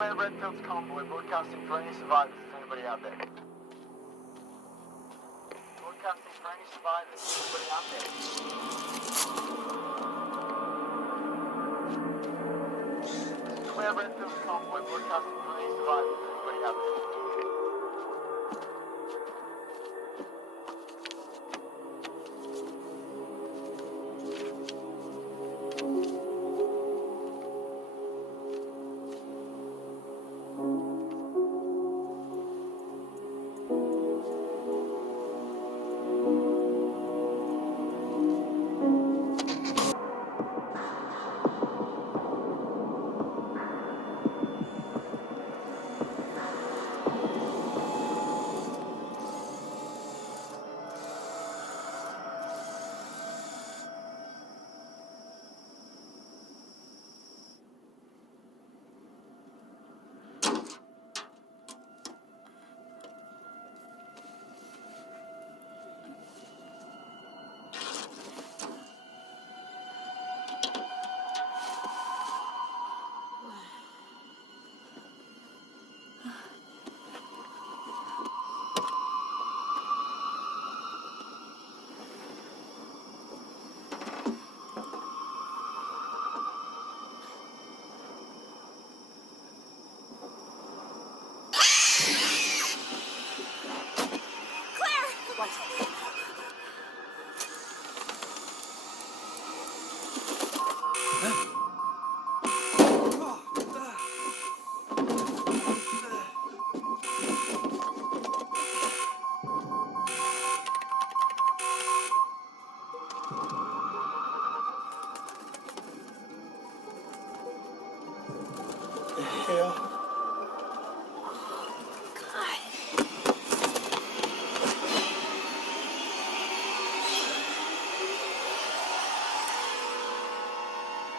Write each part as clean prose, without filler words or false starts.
Redfield's convoy broadcasting for any survivors. Is anybody out there? Broadcasting for any survivors. Is anybody out there? Clear Redfield's convoy broadcasting for any survivors. Is anybody out there?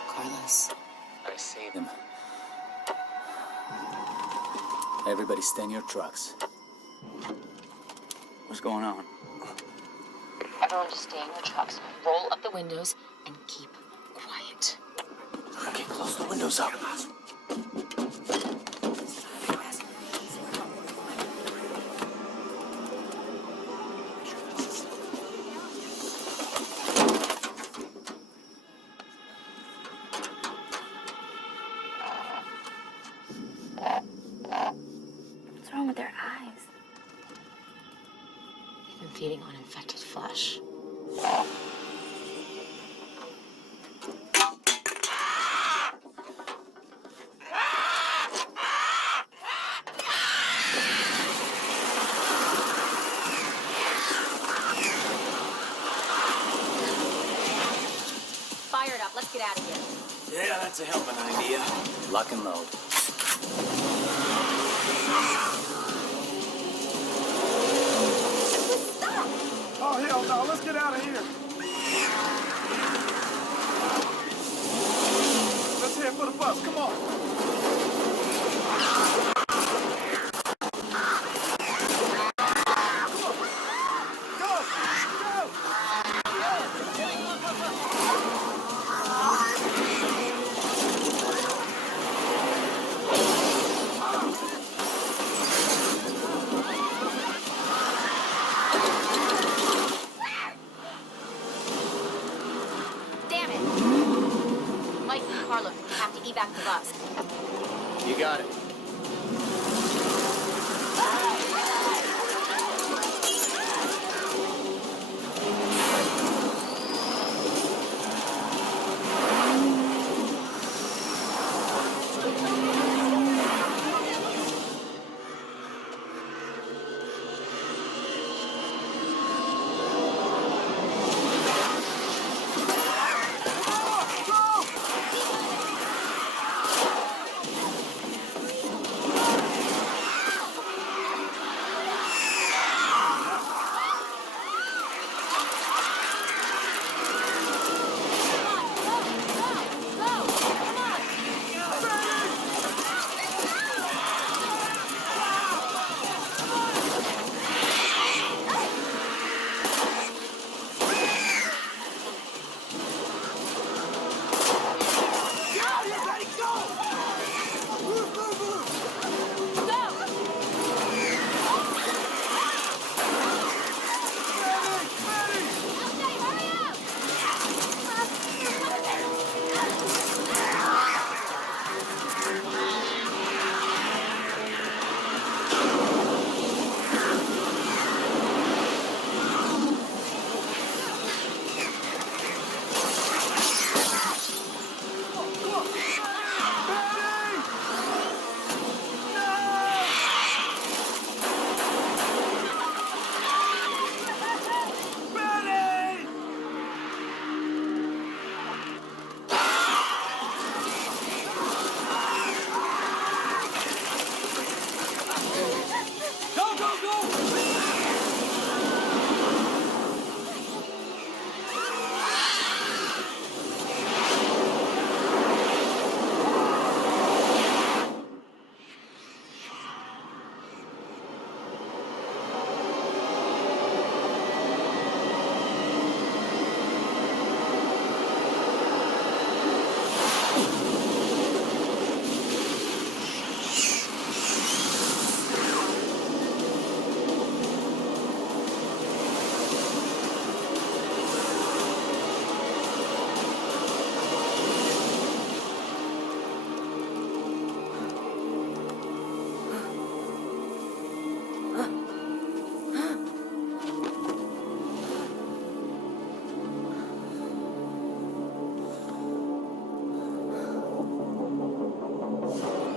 Carlos. I see them. Everybody stay in your trucks. What's going on? Everyone just stay in your trucks, roll up the windows, and keep quiet. Okay, close the windows up. What's wrong with their eyes? They've been feeding on infected flesh. Fire it up. Let's get out of here. Yeah, that's a hell of an idea. Lock and load. Oh, hell no. Let's get out of here. Let's head for the bus. Come on.